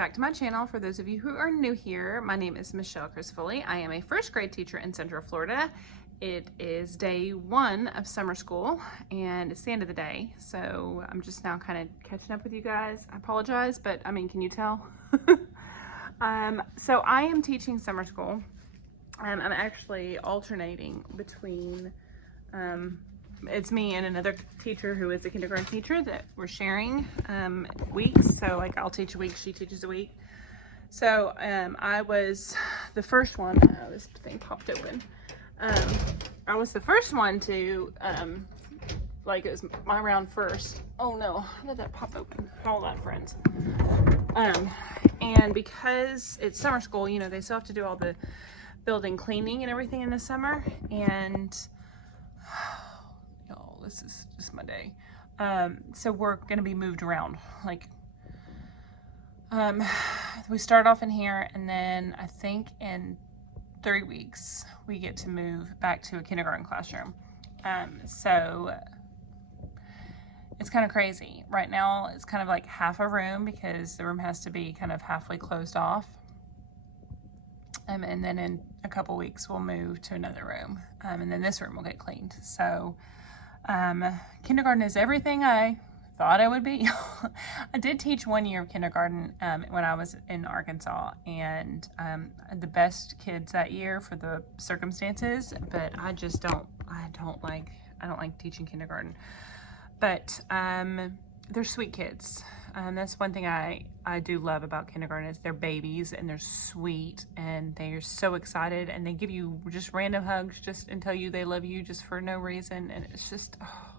back to my channel. For those of you who are new here, my name is Michelle Crisfoley. I am a first grade teacher in Central Florida. It is day one of summer school and it's the end of the day. So I'm just now kind of catching up with you guys. I apologize, but I mean, can you tell? So I am teaching summer school and I'm actually alternating between it's me and another teacher who is a kindergarten teacher that we're sharing weeks. So like I'll teach a week, she teaches a week. So I was the first one. Oh, this thing popped open. I was the first one to like it was my round first. Oh no, how did that pop open? Hold on, friends. And because it's summer school, you know, they still have to do all the building cleaning and everything in the summer. And this is just my day. So we're gonna be moved around. Like, we start off in here, and then I think in 3 weeks we get to move back to a kindergarten classroom. So it's kind of crazy. Right now it's kind of like half a room because the room has to be kind of halfway closed off. And then in a couple weeks we'll move to another room, and then this room will get cleaned. So kindergarten is everything I thought it would be. I did teach 1 year of kindergarten when I was in Arkansas, and the best kids that year for the circumstances, but I don't like teaching kindergarten. But they're sweet kids. That's one thing I do love about kindergarten is they're babies and they're sweet and they're so excited and they give you just random hugs just and tell you they love you just for no reason, and it's just, oh,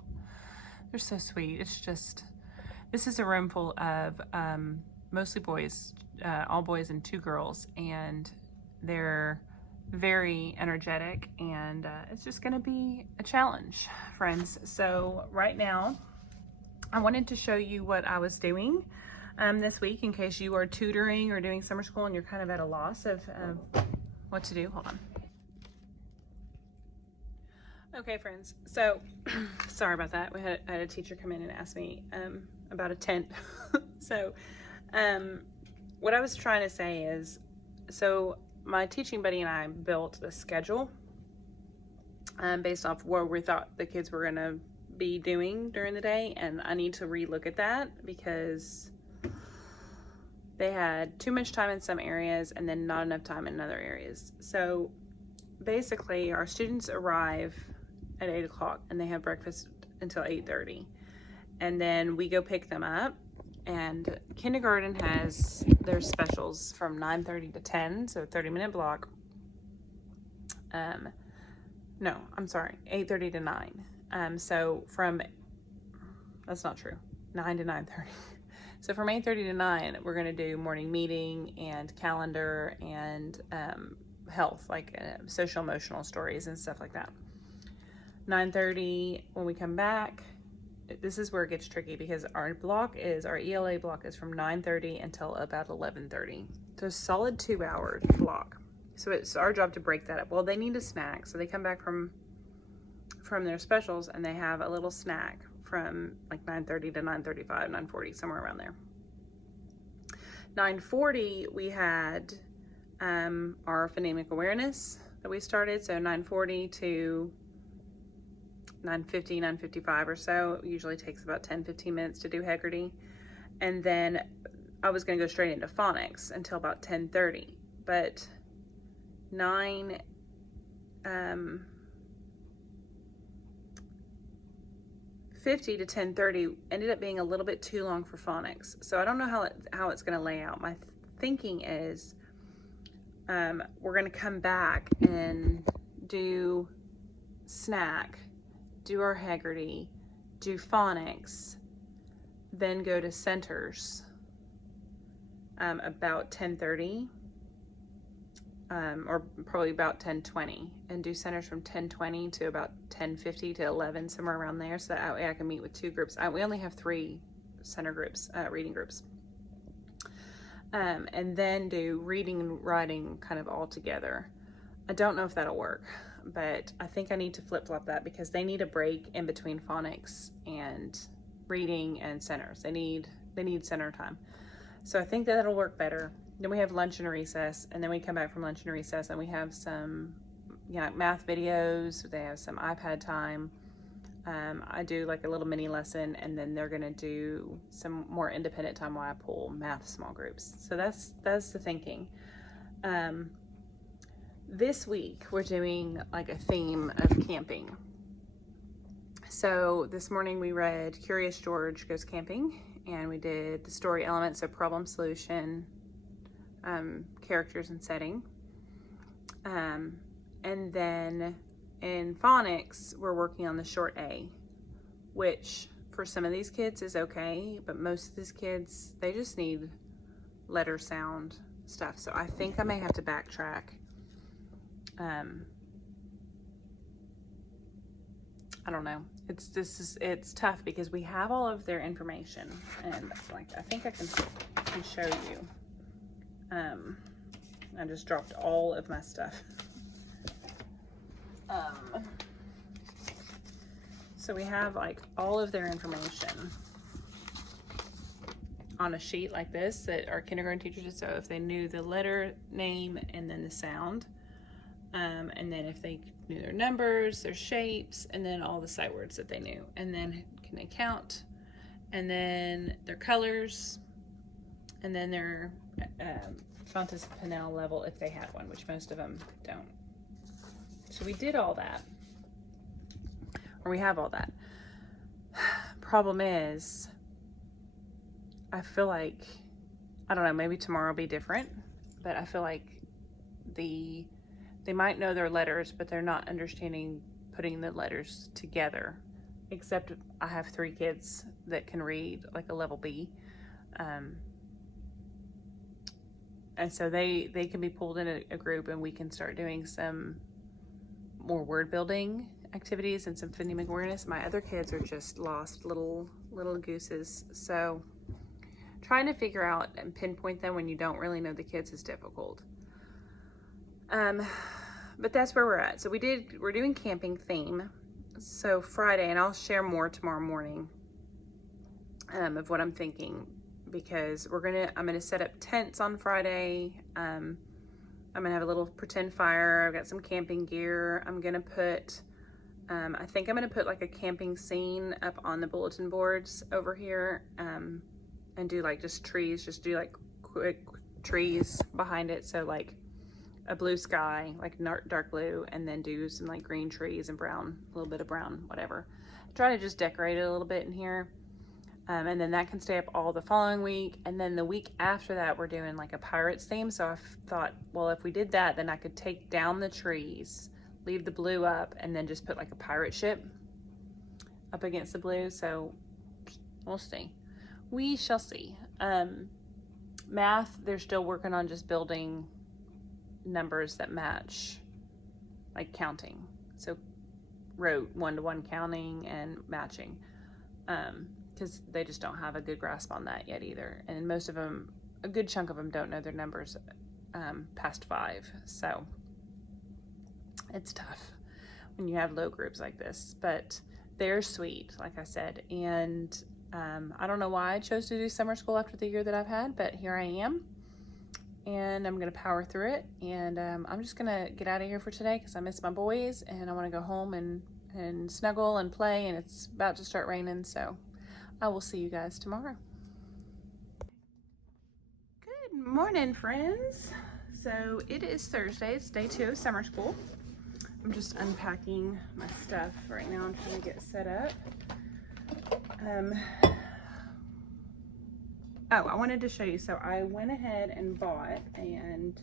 they're so sweet. It's just, this is a room full of mostly boys, all boys and 2 girls, and they're very energetic, and it's just gonna be a challenge, friends. So right now I wanted to show you what I was doing this week in case you are tutoring or doing summer school and you're kind of at a loss of what to do. Hold on. Okay, friends, so sorry about that. I had a teacher come in and ask me about a tent. So what I was trying to say is, so my teaching buddy and I built a schedule based off where we thought the kids were gonna be doing during the day, and I need to relook at that because they had too much time in some areas and then not enough time in other areas. So basically our students arrive at 8 o'clock and they have breakfast until 8:30, and then we go pick them up. And kindergarten has their specials from 9:30 to 10, so 30-minute block. No, I'm sorry, 8:30 to 9. So from, that's not true, 9 to 9:30. So from 8:30 to 9, we're gonna do morning meeting and calendar and health, like social emotional stories and stuff like that. 9:30, when we come back, this is where it gets tricky because our ELA block is from 9:30 until about 11:30. So a solid 2-hour block. So it's our job to break that up. Well, they need a snack, so they come back from their specials and they have a little snack from like 9:30 to 9:35, 9:40, somewhere around there. 9:40, we had our phonemic awareness that we started. So 9:40 to 9:50, 9:55 or so. It usually takes about 10-15 minutes to do Heggerty. And then I was gonna go straight into phonics until about 10:30, but 9:50 to 10:30 ended up being a little bit too long for phonics. So I don't know how it's gonna lay out. My thinking is we're gonna come back and do snack, do our Heggerty, do phonics, then go to centers about 10:30, or probably about 10:20, and do centers from 10:20 to about 10:50 to 11, somewhere around there, so that way I can meet with 2 groups. We only have 3 center groups, reading groups. And then do reading and writing kind of all together. I don't know if that'll work, but I think I need to flip-flop that because they need a break in between phonics and reading and centers. They need center time. So I think that that'll work better. Then we have lunch and recess, and then we come back from lunch and recess, and we have some, math videos. They have some iPad time. I do like a little mini lesson, and then they're gonna do some more independent time while I pull math small groups. So that's the thinking. This week we're doing like a theme of camping. So this morning we read Curious George Goes Camping, and we did the story elements of problem solution, characters and setting. And then in phonics, we're working on the short A, which for some of these kids is okay, but most of these kids, they just need letter sound stuff. So I think I may have to backtrack. I don't know. It's tough because we have all of their information, and like I think I can show you. I just dropped all of my stuff. So we have like all of their information on a sheet like this that our kindergarten teachers did. So if they knew the letter name and then the sound, and then if they knew their numbers, their shapes, and then all the sight words that they knew, and then can they count, and then their colors, and then their Fontes Pinnell level if they had one, which most of them don't. So we did all that, or we have all that. Problem is, I feel like, I don't know, maybe tomorrow will be different, but I feel like they might know their letters, but they're not understanding putting the letters together, except I have 3 kids that can read like a level B. And so they can be pulled in a group, and we can start doing some more word building activities and some phonemic awareness. My other kids are just lost little gooses. So trying to figure out and pinpoint them when you don't really know the kids is difficult. But that's where we're at. So we're doing camping theme. So Friday, and I'll share more tomorrow morning of what I'm thinking, because I'm gonna set up tents on Friday. I'm gonna have a little pretend fire. I've got some camping gear. I'm gonna put, I think I'm gonna put like a camping scene up on the bulletin boards over here, and do like just trees, just do like quick trees behind it. So like a blue sky, like dark blue, and then do some like green trees and brown, a little bit of brown, whatever. Try to just decorate it a little bit in here. And then that can stay up all the following week. And then the week after that, we're doing like a Pirates theme. So I thought, well, if we did that, then I could take down the trees, leave the blue up, and then just put like a pirate ship up against the blue. So we'll see. We shall see. Math, they're still working on just building numbers that match, like counting. So wrote 1-to-1 counting and matching. Because they just don't have a good grasp on that yet either. And most of them, a good chunk of them, don't know their numbers past 5. So it's tough when you have low groups like this, but they're sweet, like I said. And I don't know why I chose to do summer school after the year that I've had, but here I am. And I'm gonna power through it. And I'm just gonna get out of here for today because I miss my boys and I wanna go home and snuggle and play, and it's about to start raining, so I will see you guys tomorrow. Good morning, friends. So it is Thursday. It's day 2 of summer school. I'm just unpacking my stuff right now. I'm trying to get set up. Oh, I wanted to show you. So I went ahead and bought and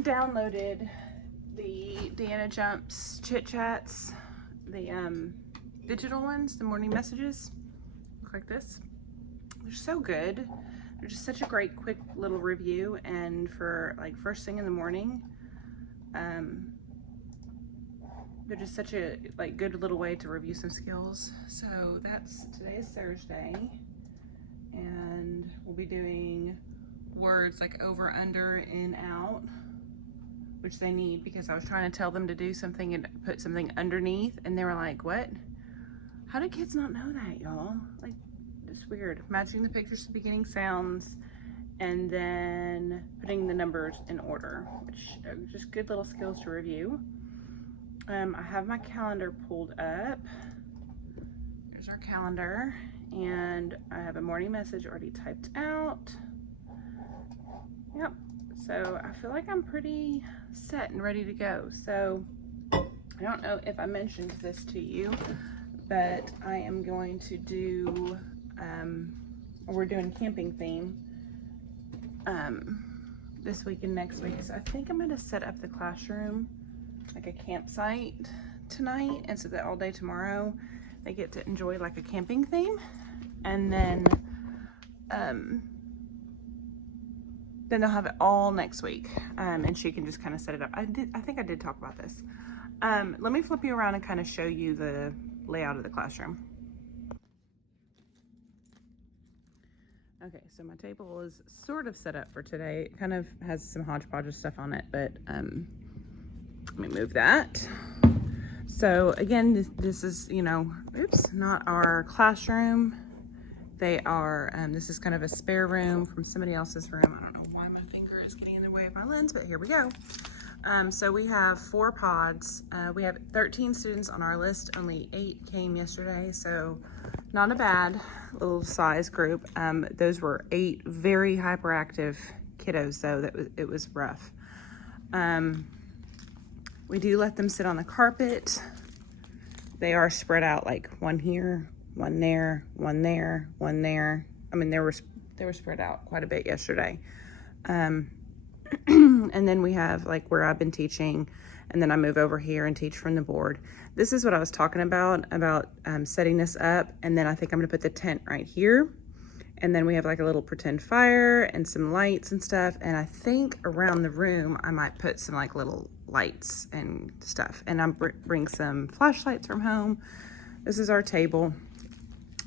downloaded the Deanna Jumps Chit Chats, the digital ones, the morning messages. Look like this. They're so good. They're just such a great quick little review, and for like first thing in the morning, they're just such a like good little way to review some skills. So today is Thursday, and we'll be doing words like over, under, in, out, which they need because I was trying to tell them to do something and put something underneath, and they were like, what? How do kids not know that, y'all? Like, just weird. Matching the pictures to beginning sounds and then putting the numbers in order, which are just good little skills to review. I have my calendar pulled up. There's our calendar, and I have a morning message already typed out. Yep, so I feel like I'm pretty set and ready to go. So I don't know if I mentioned this to you, but I am going to do, we're doing camping theme this week and next week. So I think I'm going to set up the classroom like a campsite tonight, and so that all day tomorrow they get to enjoy like a camping theme, and then they'll have it all next week, and she can just kind of set it up. I think I did talk about this. Let me flip you around and kind of show you the layout of the classroom. Okay, so my table is sort of set up for today. It kind of has some hodgepodge of stuff on it, but let me move that. So again, this is, you know, oops, not our classroom. They are, this is kind of a spare room from somebody else's room. I don't know why my finger is getting in the way of my lens, but here we go. So we have 4 pods. We have 13 students on our list. Only 8 came yesterday, so not a bad little size group. Those were 8 very hyperactive kiddos, though. It was rough. We do let them sit on the carpet. They are spread out, like one here, one there, one there, one there. I mean, they were spread out quite a bit yesterday. And then we have like where I've been teaching, and then I move over here and teach from the board. This is what I was talking about setting this up. And then I think I'm gonna put the tent right here. And then we have like a little pretend fire and some lights and stuff. And I think around the room, I might put some like little lights and stuff. And I'm bring some flashlights from home. This is our table.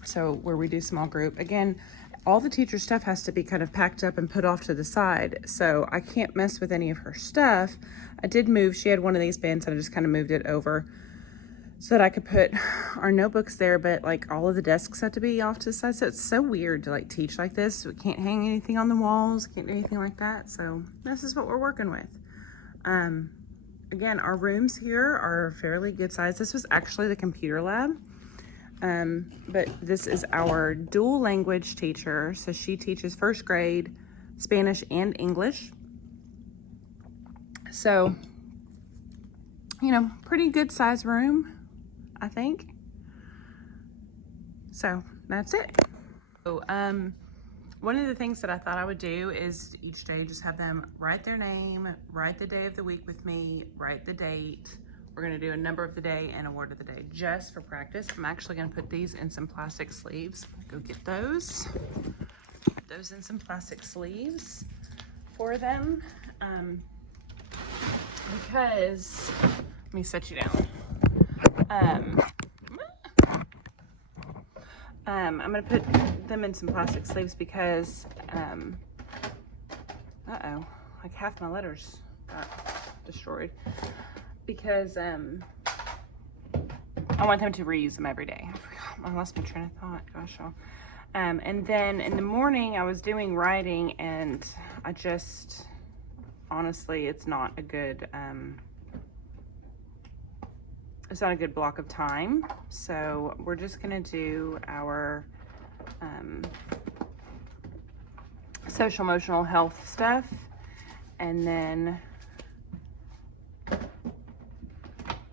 So where we do small group. Again, all the teacher stuff has to be kind of packed up and put off to the side. So I can't mess with any of her stuff. I did move, she had one of these bins and I just kind of moved it over so that I could put our notebooks there, but like all of the desks have to be off to the side. So it's so weird to like teach like this. We can't hang anything on the walls, can't do anything like that. So this is what we're working with. Again, our rooms here are fairly good size. This was actually the computer lab. But this is our dual language teacher. So she teaches first grade Spanish and English. So, you know, pretty good size room, I think. So that's it. So, one of the things that I thought I would do is each day just have them write their name, write the day of the week with me, write the date. We're gonna do a number of the day and a word of the day just for practice. I'm actually gonna put these in some plastic sleeves. Go get those. Put those in some plastic sleeves for them. Because, let me set you down. I'm gonna put them in some plastic sleeves because, uh-oh, like half my letters got destroyed. Because I want them to reuse them every day. I forgot, I lost my train of thought, gosh. And then in the morning I was doing writing, and I just, honestly, it's not a good block of time. So we're just gonna do our social emotional health stuff, and then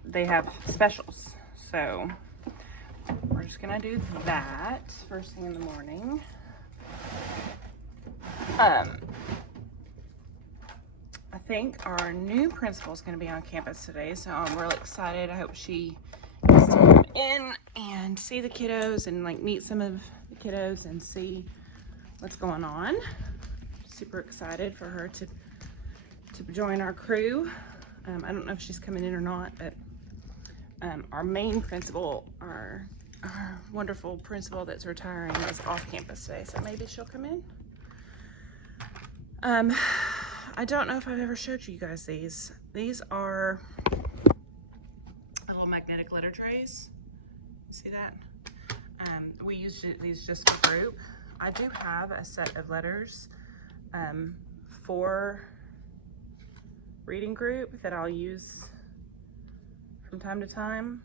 they have specials. So we're just gonna do that first thing in the morning. I think our new principal is gonna be on campus today, so I'm really excited. I hope she gets to come in and see the kiddos and like meet some of the kiddos and see what's going on. Super excited for her to join our crew. I don't know if she's coming in or not, but our main principal, our wonderful principal that's retiring, is off campus today, so maybe she'll come in. I don't know if I've ever showed you guys these. These are little magnetic letter trays. See that? we use these just for group. I do have a set of letters for reading group that I'll use from time to time.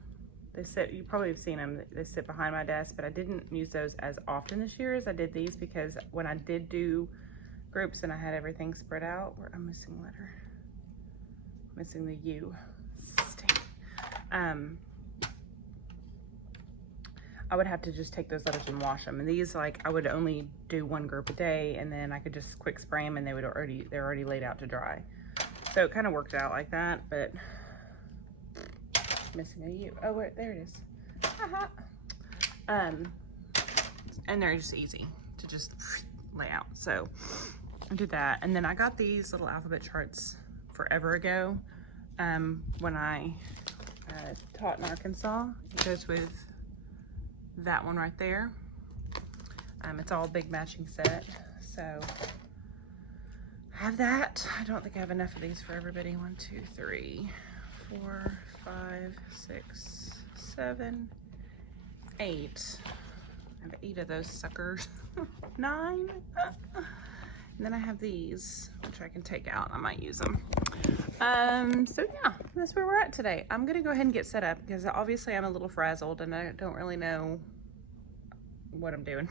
They sit, you probably have seen them, they sit behind my desk, but I didn't use those as often this year as I did these, because when I did do groups and I had everything spread out, where I'm missing a letter, missing the U. Stink. I would have to just take those letters and wash them. And these, like, I would only do one group a day, and then I could just quick spray them and they're already laid out to dry. So it kind of worked out like that, but missing a U. Oh, wait, there it is. Haha. And they're just easy to just lay out. So I did that. And then I got these little alphabet charts forever ago when I taught in Arkansas. It goes with that one right there. It's all a big matching set. So I have that. I don't think I have enough of these for everybody. 1, 2, 3, 4, 5, 6, 7, 8. I have 8 of those suckers. 9. And then I have these, which I can take out. I might use them. So yeah, that's where we're at today. I'm gonna go ahead and get set up because obviously I'm a little frazzled and I don't really know what I'm doing.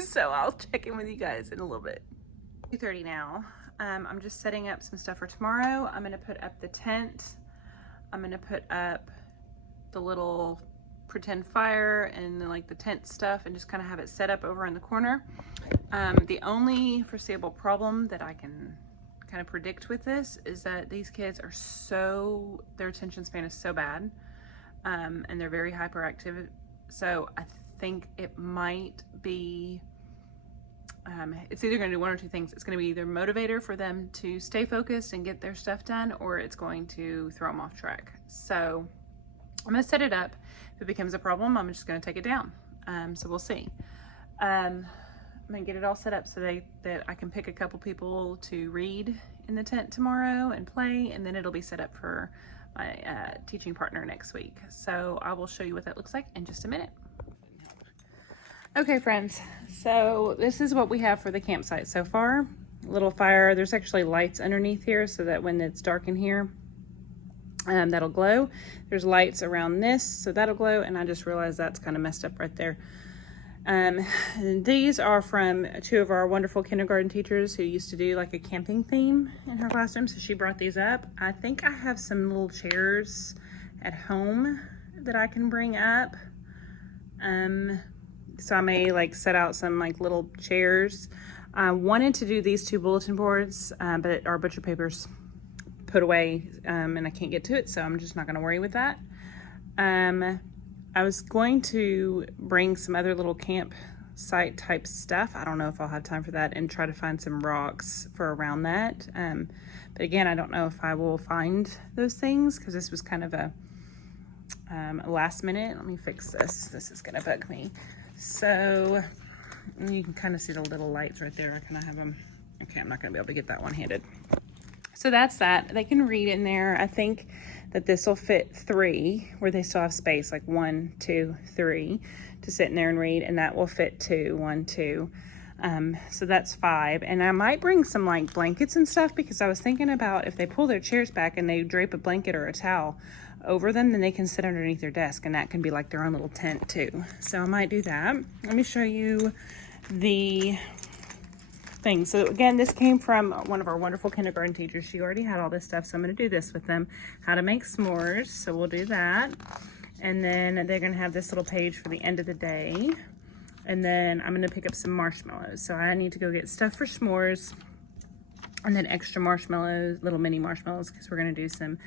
So I'll check in with you guys in a little bit. 2:30 now. I'm just setting up some stuff for tomorrow. I'm gonna put up the tent. I'm gonna put up the little pretend fire and like the tent stuff and just kind of have it set up over in the corner. The only foreseeable problem that I can kind of predict with this is that these kids are their attention span is so bad, and they're very hyperactive. So I think it might be, it's either going to do one or two things. It's going to be either motivator for them to stay focused and get their stuff done, or it's going to throw them off track. So I'm going to set it up. If it becomes a problem, I'm just going to take it down. So we'll see. I'm going to get it all set up so that I can pick a couple people to read in the tent tomorrow and play, and then it'll be set up for my teaching partner next week. So I will show you what that looks like in just a minute. Okay, friends, so this is what we have for the campsite so far. A little fire. There's actually lights underneath here so that when it's dark in here, that'll glow. There's lights around this, so that'll glow, and I just realized that's kind of messed up right there. These are from 2 of our wonderful kindergarten teachers who used to do like a camping theme in her classroom, so she brought these up. I think I have some little chairs at home that I can bring up. So I may like set out some like little chairs. I wanted to do these 2 bulletin boards, but our butcher paper's put away, and I can't get to it, so I'm just not going to worry with that. I was going to bring some other little campsite type stuff. I don't know if I'll have time for that, and try to find some rocks for around that. But again, I don't know if I will find those things because this was kind of a last minute. Let me fix this. This is going to bug me. So you can kind of see the little lights right there. I kind of have them. Okay, I'm not going to be able to get that one-handed. So that's that. They can read in there. I think that this will fit 3 where they still have space, like 1, 2, 3 to sit in there and read, and that will fit 2, 1, 2. So that's 5. And I might bring some like blankets and stuff, because I was thinking about if they pull their chairs back and they drape a blanket or a towel over them, then they can sit underneath their desk, and that can be like their own little tent too. So I might do that. Let me show you the thing. So again, this came from one of our wonderful kindergarten teachers. She already had all this stuff, so I'm going to do this with them. How to make s'mores. So we'll do that. And then they're going to have this little page for the end of the day. And then I'm going to pick up some marshmallows. So I need to go get stuff for s'mores, and then extra marshmallows, little mini marshmallows, because we're going to do some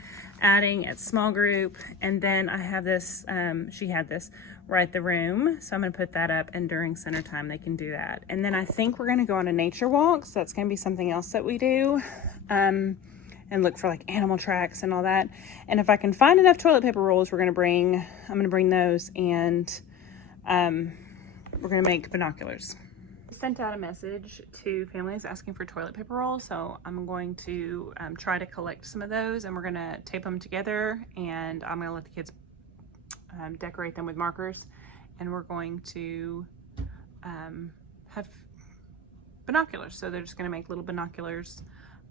adding at small group. And then I have this, she had this right the room, so I'm going to put that up, and during center time they can do that. And then I think we're going to go on a nature walk, so that's going to be something else that we do, and look for like animal tracks and all that. And if I can find enough toilet paper rolls, I'm going to bring those, and we're going to make binoculars. Sent out a message to families asking for toilet paper rolls, so I'm going to try to collect some of those, and we're going to tape them together, and I'm going to let the kids decorate them with markers, and we're going to have binoculars. So they're just gonna make little binoculars.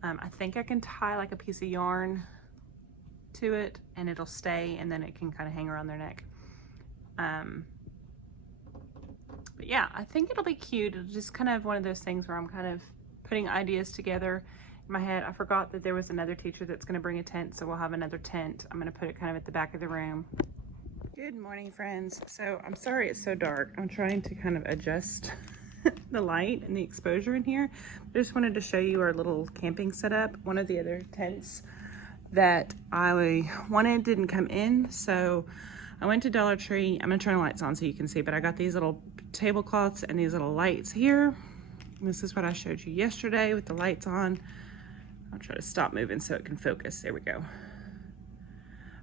I think I can tie like a piece of yarn to it and it'll stay, and then it can kind of hang around their neck. But yeah, I think it'll be cute. It's just kind of one of those things where I'm kind of putting ideas together in my head. I forgot that there was another teacher that's going to bring a tent, so we'll have another tent. I'm going to put it kind of at the back of the room. Good morning, friends. So I'm sorry it's so dark. I'm trying to kind of adjust the light and the exposure in here. I just wanted to show you our little camping setup. One of the other tents that I wanted didn't come in, so I went to Dollar Tree. I'm gonna turn the lights on so you can see, but I got these little tablecloths and these little lights here. This is what I showed you yesterday with the lights on. I'll try to stop moving so it can focus. There we go.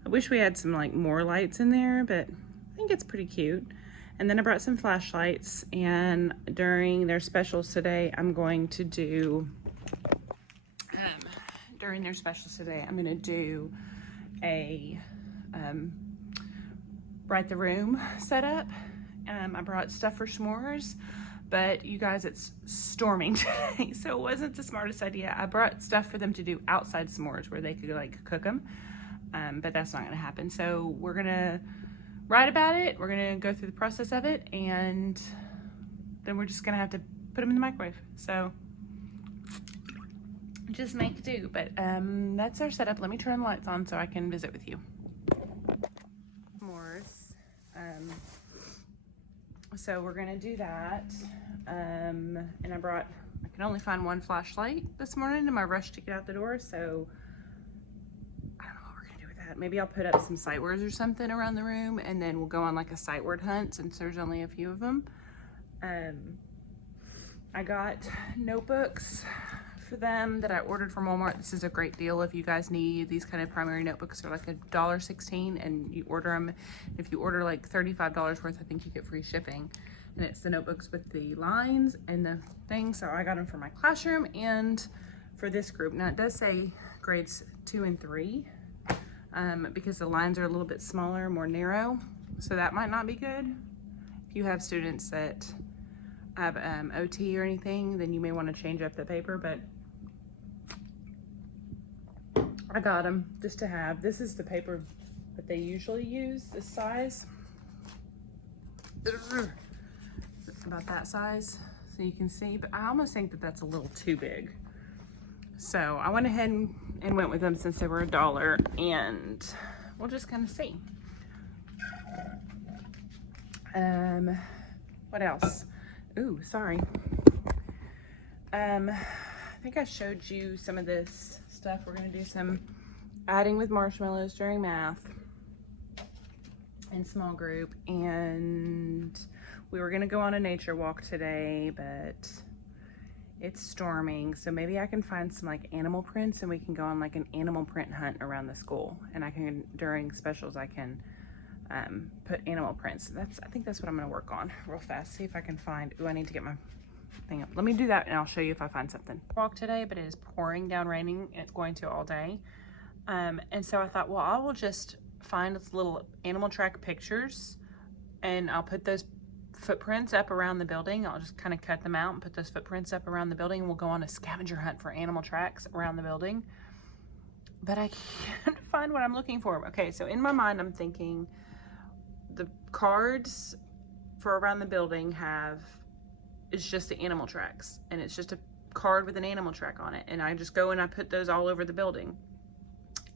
I wish we had some like more lights in there, but I think it's pretty cute. And then I brought some flashlights, and during their specials today, I'm going to do, a Bright the Room setup. I brought stuff for s'mores, but you guys, it's storming today, so it wasn't the smartest idea. I brought stuff for them to do outside s'mores where they could like cook them, but that's not gonna happen. So we're gonna write about it, we're gonna go through the process of it, and then we're just gonna have to put them in the microwave. So just make do, but that's our setup. Let me turn the lights on so I can visit with you. So we're gonna do that, and I can only find one flashlight this morning in my rush to get out the door, so I don't know what we're gonna do with that. Maybe I'll put up some sight words or something around the room, and then we'll go on like a sight word hunt since there's only a few of them. I got notebooks for them that I ordered from Walmart. This is a great deal if you guys need these kind of primary notebooks. They're like $1.16, and you order them. If you order like $35 worth, I think you get free shipping. And it's the notebooks with the lines and the things. So I got them for my classroom and for this group. Now it does say grades 2 and 3 because the lines are a little bit smaller, more narrow. So that might not be good. If you have students that have OT or anything, then you may want to change up the paper, but I got them just to have. This is the paper that they usually use, this size. About that size, so you can see, but I almost think that that's a little too big. So I went ahead and went with them since they were $1, and we'll just kind of see. What else? Ooh, sorry. I think I showed you some of this stuff. We're gonna do some adding with marshmallows during math in small group, and we were gonna go on a nature walk today, but it's storming, so maybe I can find some like animal prints and we can go on like an animal print hunt around the school, and I can, during specials, I can put animal prints. I think that's what I'm gonna work on real fast. See if I can find, I need to get my thing up. Let me do that and I'll show you if I find something. Walk today, but it is pouring down raining. It's going to all day. And so I thought, well, I will just find little animal track pictures and I'll put those footprints up around the building. I'll just kind of cut them out and put those footprints up around the building, and we'll go on a scavenger hunt for animal tracks around the building. But I can't find what I'm looking for. Okay, so in my mind, I'm thinking the cards for around the building it's just the animal tracks, and it's just a card with an animal track on it, and I just go and I put those all over the building.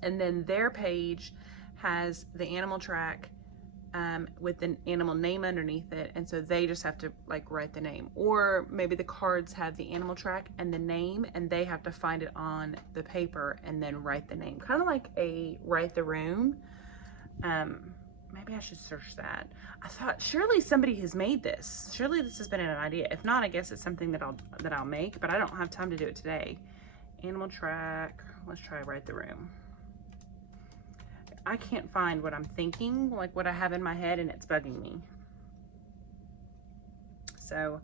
And then their page has the animal track with an animal name underneath it, and so they just have to like write the name. Or maybe the cards have the animal track and the name, and they have to find it on the paper and then write the name, kind of like a Write the Room. Maybe I should search that. I thought surely somebody has made this. Surely this has been an idea. If not, I guess it's something that I'll make, but I don't have time to do it today. Animal track. Let's try Write the Room. I can't find what I'm thinking, like what I have in my head, and it's bugging me. So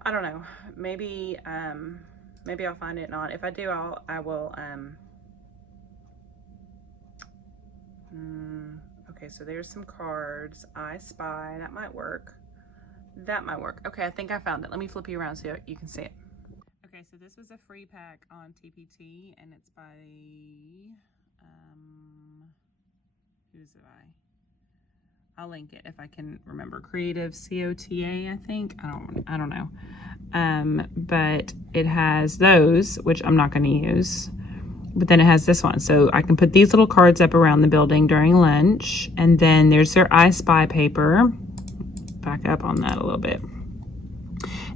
I don't know. Maybe I'll find it. Not. If I do, I will. Okay, so there's some cards. I Spy, that might work. That might work. Okay, I think I found it. Let me flip you around so you can see it. Okay, so this was a free pack on TPT, and it's by, who's it by? I'll link it if I can remember. Creative COTA, I think. I don't know. But it has those, which I'm not going to use. But then it has this one. So I can put these little cards up around the building during lunch. And then there's their I Spy paper. Back up on that a little bit.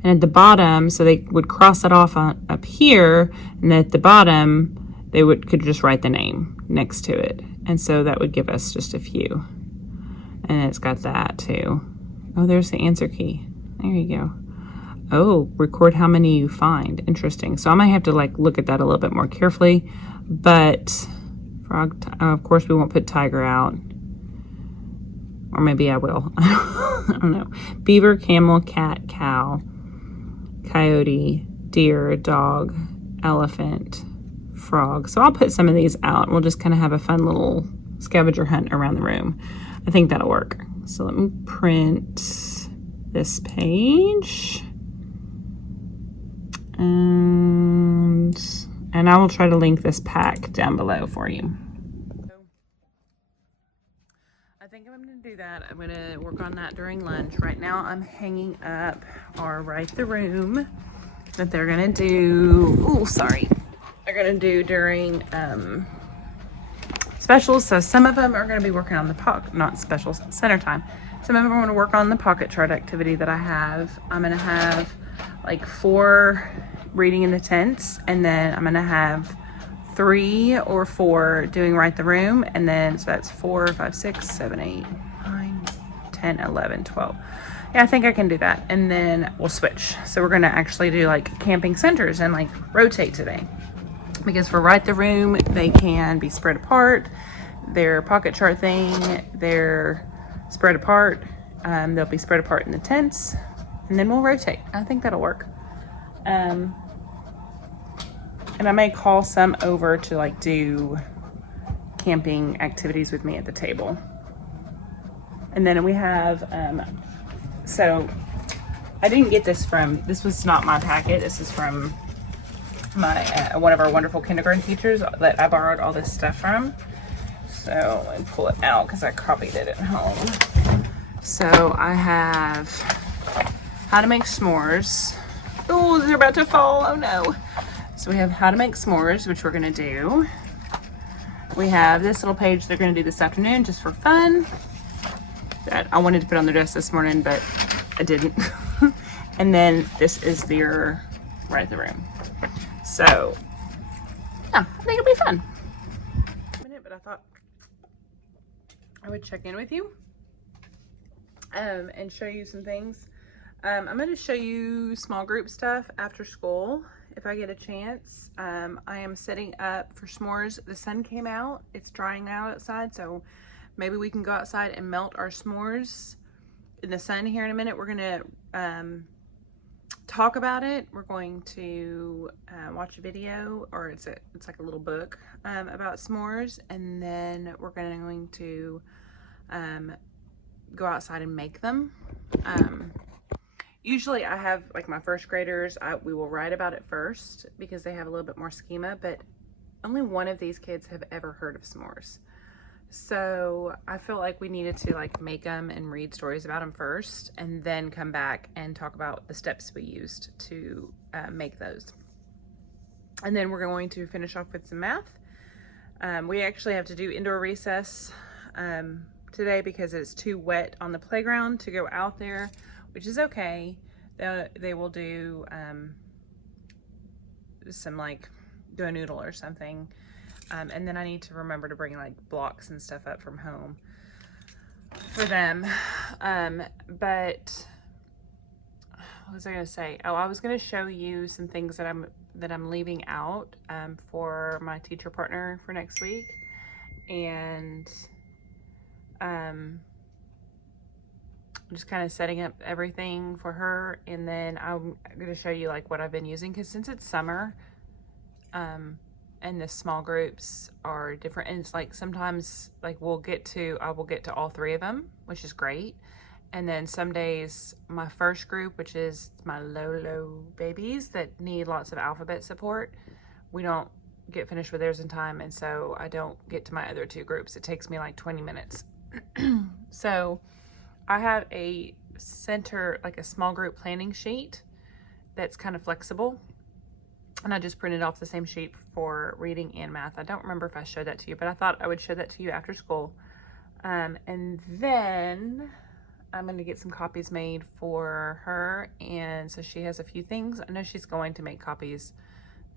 And at the bottom, so they would cross it off up here. And at the bottom, they could just write the name next to it. And so that would give us just a few. And it's got that too. Oh, there's the answer key. There you go. Oh, record how many you find. Interesting. So I might have to like look at that a little bit more carefully. But frog, of course we won't put tiger out. Or maybe I will. I don't know. Beaver, camel, cat, cow, coyote, deer, dog, elephant, frog. So I'll put some of these out. We'll just kind of have a fun little scavenger hunt around the room. I think that'll work. So let me print this page. And I will try to link this pack down below for you. I think I'm going to do that. I'm going to work on that during lunch. Right now I'm hanging up our Write the Room that they're going to do. Oh, sorry. They're going to do during specials. So some of them are going to be working on the not specials, center time. Some of them are going to work on the pocket chart activity that I have. I'm going to have like 4 reading in the tents, and then I'm going to have 3 or 4 doing Write the Room, and then so that's 4, 5, 6, 7, 8, 9, 10, 11, 12. Yeah, I think I can do that, and then we'll switch. So we're going to actually do like camping centers and like rotate today. Because for Write the Room, they can be spread apart. Their pocket chart thing, they're spread apart. They'll be spread apart in the tents, and then we'll rotate. I think that'll work. And I may call some over to like do camping activities with me at the table. And then we have, so I didn't get this this was not my packet. This is from my one of our wonderful kindergarten teachers that I borrowed all this stuff from. So let me pull it out because I copied it at home. So I have how to make s'mores. Oh, they're about to fall. Oh no. So we have how to make s'mores, which we're gonna do. We have this little page they're gonna do this afternoon just for fun. That I wanted to put on their desk this morning, but I didn't. And then this is their Write the Room. So, yeah, I think it'll be fun. But I thought I would check in with you and show you some things. I'm going to show you small group stuff after school if I get a chance. I am setting up for s'mores. The sun came out. It's drying out outside, so maybe we can go outside and melt our s'mores in the sun here in a minute. We're going to talk about it. We're going to watch a video, or it's like a little book about s'mores, and then we're going to go outside and make them. Usually I have like my first graders, we will write about it first because they have a little bit more schema, but only one of these kids have ever heard of s'mores. So I feel like we needed to like make them and read stories about them first, and then come back and talk about the steps we used to make those. And then we're going to finish off with some math. We actually have to do indoor recess today because it's too wet on the playground to go out there, which is okay. They will do some like dough noodle or something. And then I need to remember to bring like blocks and stuff up from home for them. But what was I gonna say? Oh, I was gonna show you some things that I'm leaving out for my teacher partner for next week. And just kind of setting up everything for her. And then I'm gonna show you like what I've been using, because since it's summer, and the small groups are different. And it's like sometimes like I will get to all 3 of them, which is great. And then some days my first group, which is my low babies that need lots of alphabet support, we don't get finished with theirs in time, and so I don't get to my other 2 groups. It takes me like 20 minutes. So I have a small group planning sheet that's kind of flexible, and I just printed off the same sheet for reading and math. I don't remember if I showed that to you, but I thought I would show that to you after school. And then I'm going to get some copies made for her, and so she has a few things. I know she's going to make copies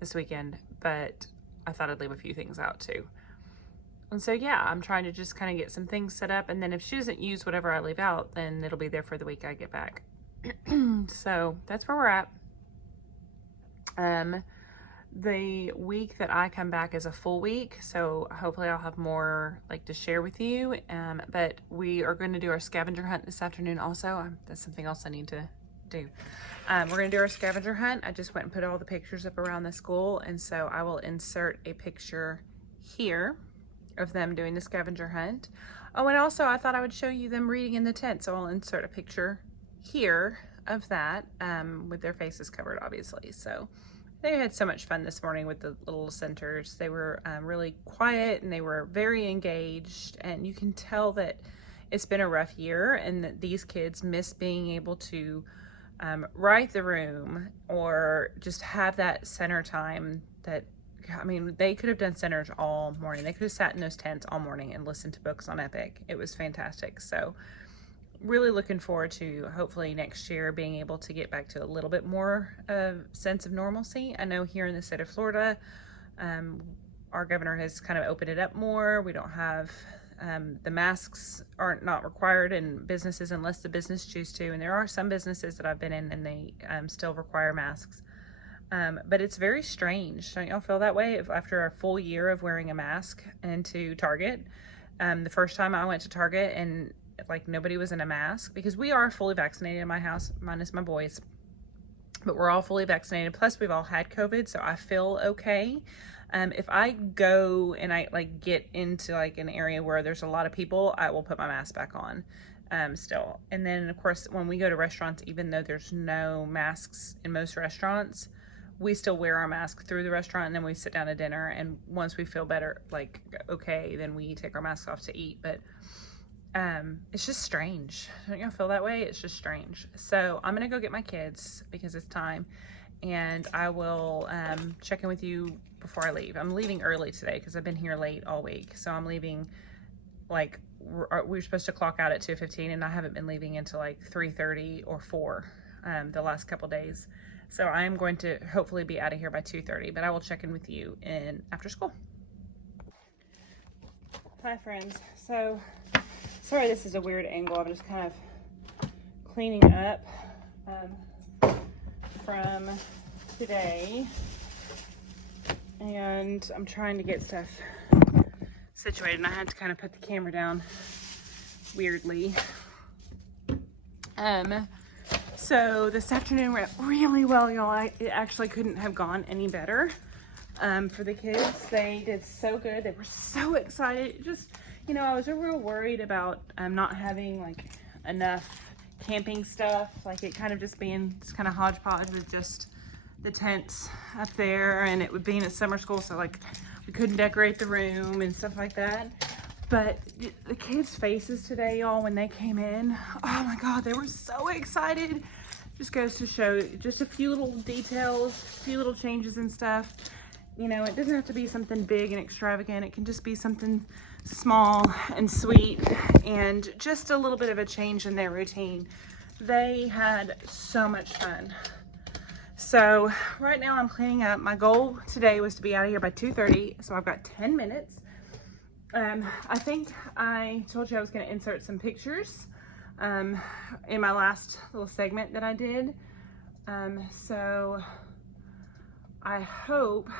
this weekend, but I thought I'd leave a few things out too. And so yeah, I'm trying to just kind of get some things set up, and then if she doesn't use whatever I leave out, then it'll be there for the week I get back. So that's where we're at. The week that I come back is a full week, so hopefully I'll have more like to share with you. But we are going to do our scavenger hunt this afternoon also. That's something else I need to do. We're going to do our scavenger hunt. I just went and put all the pictures up around the school, and so I will insert a picture here of them doing the scavenger hunt. Oh, and also I thought I would show you them reading in the tent, so I'll insert a picture here of that with their faces covered, obviously. So they had so much fun this morning with the little centers. They were really quiet, and they were very engaged, and you can tell that it's been a rough year and that these kids miss being able to write the room or just have that center time. That, I mean, they could have done centers all morning. They could have sat in those tents all morning and listened to books on Epic. It was fantastic. So really looking forward to hopefully next year being able to get back to a little bit more sense of normalcy. I know here in the state of Florida, our governor has kind of opened it up more. We don't have the masks are not required in businesses unless the business choose to, and there are some businesses that I've been in and they still require masks. But it's very strange. Don't y'all feel that way? After a full year of wearing a mask into Target, the first time I went to Target and like nobody was in a mask, because we are fully vaccinated in my house, minus my boys, but we're all fully vaccinated. Plus we've all had COVID, so I feel okay. If I go and I like get into like an area where there's a lot of people, I will put my mask back on still. And then of course, when we go to restaurants, even though there's no masks in most restaurants, we still wear our mask through the restaurant, and then we sit down to dinner. And once we feel better, like okay, then we take our masks off to eat. But it's just strange. Don't y'all feel that way? It's just strange. So I'm gonna go get my kids because it's time, and I will check in with you before I leave. I'm leaving early today because I've been here late all week. So I'm leaving, like, we were supposed to clock out at 2:15, and I haven't been leaving until like 3:30 or 4 the last couple days. So I am going to hopefully be out of here by 2:30, but I will check in with you after school. Hi friends. So sorry this is a weird angle. I'm just kind of cleaning up from today, and I'm trying to get stuff situated, and I had to kind of put the camera down weirdly. So this afternoon went really well, y'all. It actually couldn't have gone any better for the kids. They did so good. They were so excited. Just, you know, I was real worried about not having like enough camping stuff, like it kind of just being kind of hodgepodge with just the tents up there, and it would be in a summer school, so like we couldn't decorate the room and stuff like that. But the kids' faces today, y'all, when they came in, oh my God, they were so excited. Just goes to show just a few little details, a few little changes and stuff. You know, it doesn't have to be something big and extravagant. It can just be something small and sweet and just a little bit of a change in their routine. They had so much fun. So right now I'm cleaning up. My goal today was to be out of here by 2:30, so I've got 10 minutes. I think I told you I was going to insert some pictures in my last little segment that I did. So I hope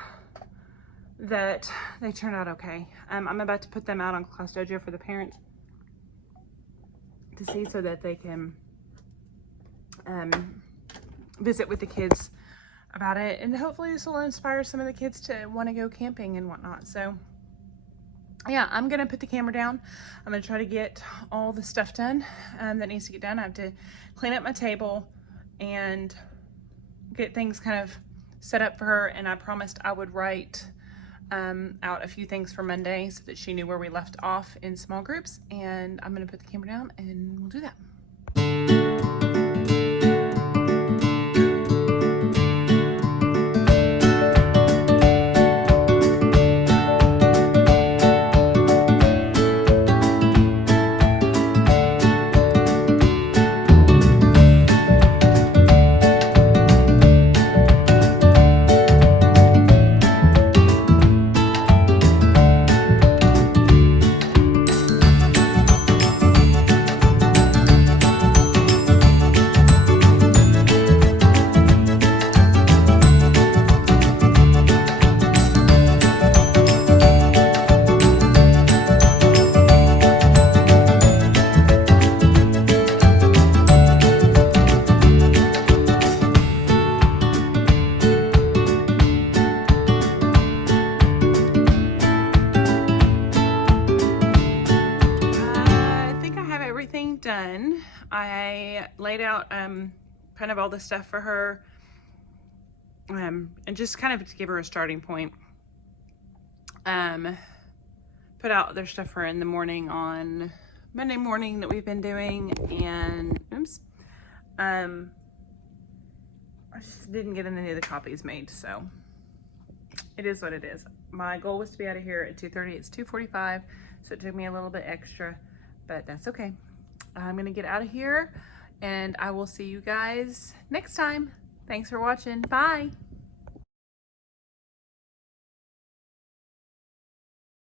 that they turn out okay. I'm about to put them out on Class Dojo for the parents to see, so that they can visit with the kids about it, and hopefully this will inspire some of the kids to want to go camping and whatnot. So yeah, I'm gonna put the camera down. I'm gonna try to get all the stuff done that needs to get done. I have to clean up my table and get things kind of set up for her, and I promised I would write out a few things for Monday so that she knew where we left off in small groups. And I'm gonna put the camera down and we'll do that. Done. I laid out kind of all the stuff for her and just kind of to give her a starting point. Put out their stuff for her in the morning on Monday morning that we've been doing, and oops, I just didn't get any of the copies made, so it is what it is. My goal was to be out of here at 2:30. It's 2:45, so it took me a little bit extra, but that's okay. I'm gonna get out of here, and I will see you guys next time. Thanks for watching. Bye.